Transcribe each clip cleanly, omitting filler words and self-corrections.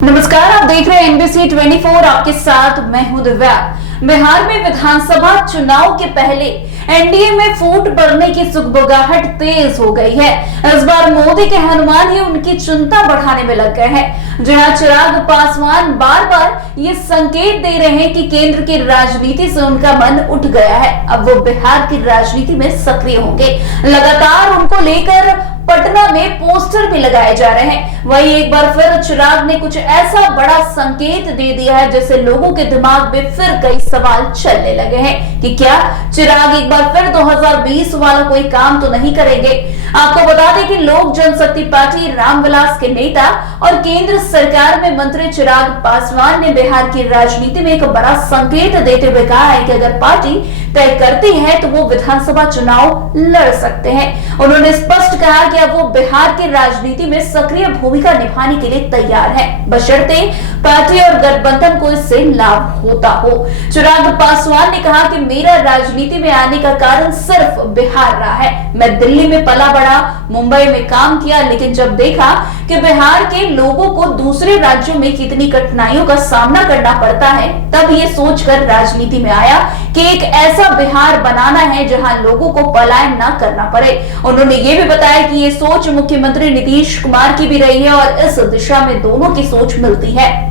नमस्कार, आप देख रहे हैं एनबीसी 24। आपके साथ मैं हूं दिव्या। बिहार में विधानसभा चुनाव के पहले एनडीए में फूट पड़ने की सुगबुगाहट तेज हो गई है। इस बार मोदी के हनुमान ही उनकी चिंता बढ़ाने में लग गए हैं। जहां चिराग पासवान बार बार ये संकेत दे रहे हैं कि केंद्र की राजनीति से उनका मन उठ गया है, अब वो बिहार की राजनीति में सक्रिय होंगे। लगातार उनको लेकर पटना में पोस्टर भी लगाए जा रहे हैं। वहीं एक बार फिर चिराग ने कुछ ऐसा बड़ा संकेत दे दिया है जिससे लोगों के दिमाग में फिर कई सवाल चलने लगे हैं कि क्या चिराग एक बार फिर 2020 वाला कोई काम तो नहीं करेंगे। आपको बता दें कि लोक जनशक्ति पार्टी रामविलास के नेता और केंद्र सरकार में मंत्री चिराग पासवान ने बिहार की राजनीति में एक बड़ा संकेत देते हुए कहा है कि अगर पार्टी तय करती है तो वो विधानसभा चुनाव लड़ सकते हैं। उन्होंने स्पष्ट कहा कि अब वो बिहार की राजनीति में सक्रिय भूमिका निभाने के लिए तैयार है, बशर्ते पार्टी और गठबंधन को इससे लाभ होता हो। चिराग पासवान ने कहा कि मेरा राजनीति में आने का कारण सिर्फ बिहार रहा है। मैं दिल्ली में पला बड़ा, मुंबई में काम किया, लेकिन जब देखा कि बिहार के लोगों को दूसरे राज्यों में कितनी कठिनाइयों का सामना करना पड़ता है, तब ये सोचकर राजनीति में आया कि एक ऐसा बिहार बनाना है जहां लोगों को पलायन न करना पड़े। उन्होंने ये भी बताया कि ये सोच मुख्यमंत्री नीतीश कुमार की भी रही है और इस दिशा में दोनों की सोच मिलती है।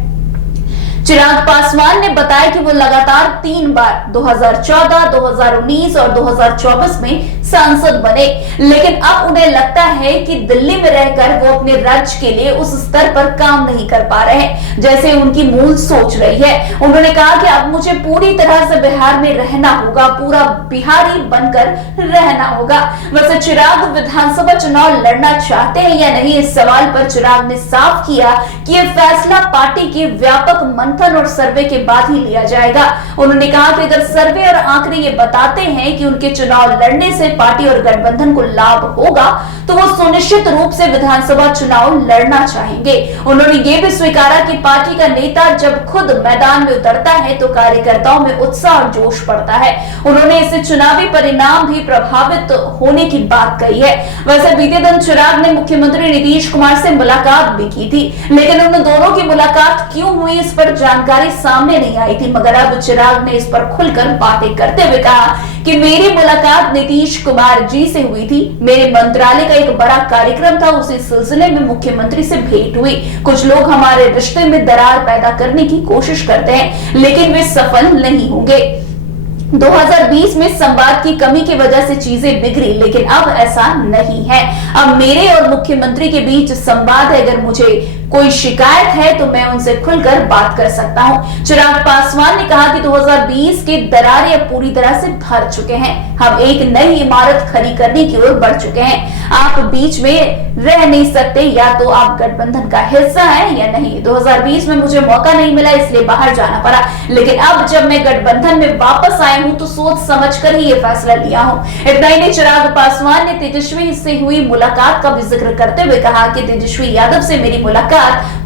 चिराग पासवान ने बताया कि वो लगातार 3 बार 2014, 2019 और 2024 में सांसद बने, लेकिन अब उन्हें लगता है कि दिल्ली में रहकर वो अपने राज्य के लिए उस स्तर पर काम नहीं कर पा रहे हैं जैसे उनकी मूल सोच रही है। उन्होंने कहा कि अब मुझे पूरी तरह से बिहार में रहना होगा, पूरा बिहारी बनकर रहना होगा। वैसे चिराग विधानसभा चुनाव लड़ना चाहते हैं या नहीं, इस सवाल पर चिराग ने साफ किया कि यह फैसला पार्टी के व्यापक मंथन और सर्वे के बाद ही लिया जाएगा। उन्होंने कहा कि अगर सर्वे और आंकड़े ये बताते हैं कि उनके चुनाव लड़ने से पार्टी और गठबंधन को लाभ होगा तो वो सुनिश्चित रूप से विधानसभा चुनाव लड़ना चाहेंगे। उन्होंने ये भी स्वीकारा कि पार्टी का नेता जब खुद मैदान में उतरता है तो कार्यकर्ताओं में उत्साह और जोश बढ़ता है। उन्होंने इससे चुनावी परिणाम भी प्रभावित होने की बात कही है। वैसे बीते दिन चिराग ने मुख्यमंत्री नीतीश कुमार से मुलाकात भी की थी, लेकिन उन दोनों की मुलाकात क्यों हुई इस पर जानकारी सामने नहीं आई थी, मगर अब चिराग ने इस पर खुलकर बातें करते हुए कहा कि मेरी मुलाकात नीतीश कुमार जी से हुई थी। मेरे मंत्रालय का एक बड़ा कार्यक्रम था, उसी सिलसिले में मुख्यमंत्री से भेंट हुई। कुछ लोग हमारे रिश्ते में दरार पैदा करने की कोशिश करते हैं, लेकिन वे सफल नहीं होंगे। 2020 में संवाद की कमी की वजह से चीजें बिगड़ी, लेकिन अब ऐसा नहीं है। अब मेरे और मुख्यमंत्री के बीच संवाद है। अगर मुझे कोई शिकायत है तो मैं उनसे खुलकर बात कर सकता हूं। चिराग पासवान ने कहा कि 2020 के दरारें अब पूरी तरह से भर चुके हैं। हम एक नई इमारत खड़ी करने की ओर बढ़ चुके हैं। आप बीच में रह नहीं सकते, या तो आप गठबंधन का हिस्सा हैं या नहीं। 2020 में मुझे मौका नहीं मिला, इसलिए बाहर जाना पड़ा, लेकिन अब जब मैं गठबंधन में वापस आया हूं तो सोच समझकर ही ये फैसला लिया हूं। इतना ही नहीं, चिराग पासवान ने तेजस्वी से हुई मुलाकात का भी जिक्र करते हुए कहा कि तेजस्वी यादव से मेरी मुलाकात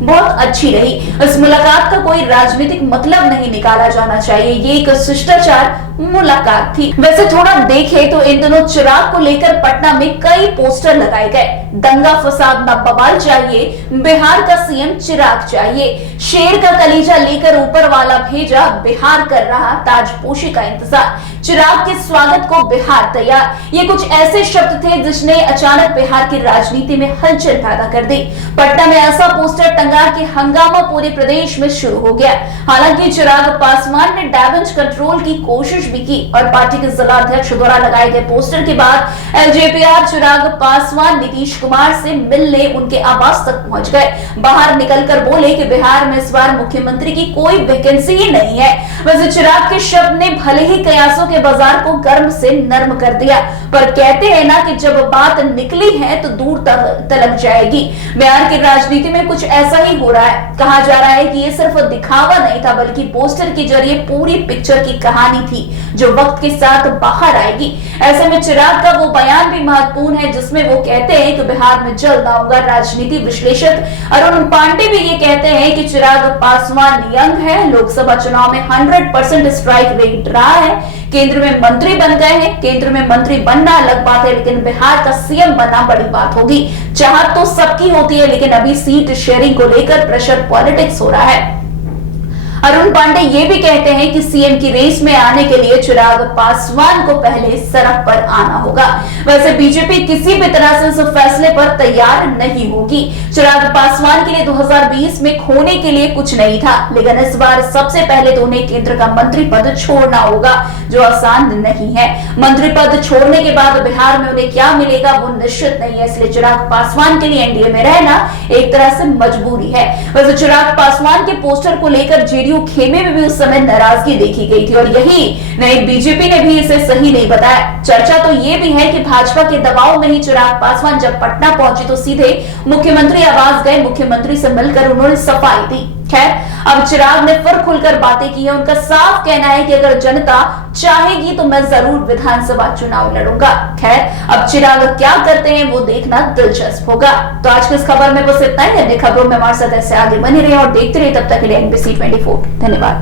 बहुत अच्छी रही। इस मुलाकात का कोई राजनीतिक मतलब नहीं निकाला जाना चाहिए, ये एक शिष्टाचार मुलाकात थी। वैसे थोड़ा देखें तो इन दिनों चिराग को लेकर पटना में कई पोस्टर लगाए गए। दंगा फसाद न बवाल चाहिए, बिहार का सीएम चिराग चाहिए, शेर का कलीजा लेकर ऊपर वाला भेजा, बिहार कर रहा ताजपोशी का इंतजार, चिराग के स्वागत को बिहार तैयार। ये कुछ ऐसे शब्द थे जिसने अचानक बिहार की राजनीति में हलचल पैदा कर दी। पटना में ऐसा पोस्टर टंगा कि हंगामा पूरे प्रदेश में शुरू हो गया। हालांकि चिराग पासवान ने डैमेज कंट्रोल की कोशिश भी की और पार्टी के जिला अध्यक्ष द्वारा लगाए गए पोस्टर के बाद एलजेपीआर चिराग पासवान नीतीश कुमार से मिलने उनके आवास तक पहुंच गए। बाहर निकलकर बोले कि बिहार में इस बार मुख्यमंत्री की कोई वैकेंसी ही नहीं है। वैसे चिराग के शब्द ने भले ही कयासों के बाजार को गर्म से नर्म कर दिया, पर कहते हैं ना कि जब बात निकली है तो दूर तक तलक जाएगी। बिहार की राजनीति में कुछ ऐसा ही हो रहा है। कहा जा रहा है कि ये सिर्फ दिखावा नहीं था, बल्कि पोस्टर के जरिए पूरी पिक्चर की कहानी थी जो वक्त के साथ बाहर आएगी। ऐसे में चिराग का वो बयान भी महत्वपूर्ण है जिसमें वो कहते हैं कि बिहार में जल्द आऊंगा। राजनीति विश्लेषक अरुण पांडे भी ये कहते हैं कि चिराग पासवान यंग है, लोकसभा चुनाव में 100% स्ट्राइक रेट रहा है, केंद्र में मंत्री बन गए हैं। केंद्र में मंत्री बनना अलग बात है, लेकिन बिहार का सीएम बनना बड़ी बात होगी। चाहत तो सबकी होती है, लेकिन अभी सीट शेयरिंग को लेकर प्रेशर पॉलिटिक्स हो रहा है। अरुण पांडे ये भी कहते हैं कि सीएम की रेस में आने के लिए चिराग पासवान को पहले सड़क पर आना होगा। वैसे बीजेपी किसी भी तरह से इस फैसले पर तैयार नहीं होगी। चिराग पासवान के लिए 2020 में खोने के लिए कुछ नहीं था, लेकिन इस बार सबसे पहले तो उन्हें केंद्र का मंत्री पद छोड़ना होगा, जो आसान नहीं है। मंत्री पद छोड़ने के बाद बिहार में उन्हें क्या मिलेगा वो निश्चित नहीं है, इसलिए चिराग पासवान के लिए एनडीए में रहना एक तरह से मजबूरी है। वैसे चिराग पासवान के पोस्टर को लेकर जेडीयू खेमे में भी उस समय नाराजगी देखी गई थी और यही नहीं, बीजेपी ने भी इसे सही नहीं बताया। चर्चा तो ये भी है कि भाजपा के दबाव में ही चिराग पासवान जब पटना पहुंचे तो सीधे मुख्यमंत्री आवास गए, मुख्यमंत्री से मिलकर उन्होंने सफाई दी। खैर, अब चिराग ने फिर खुलकर बातें की है। उनका साफ कहना है कि अगर जनता चाहेगी तो मैं जरूर विधानसभा चुनाव लड़ूंगा। खैर, अब चिराग क्या करते हैं वो देखना दिलचस्प होगा। तो आज की इस खबर में बस इतना ही। अन्य खबरों में हमारे साथ ऐसे आगे बने रहे और देखते रहे। तब तक के लिए NBC 24 धन्यवाद।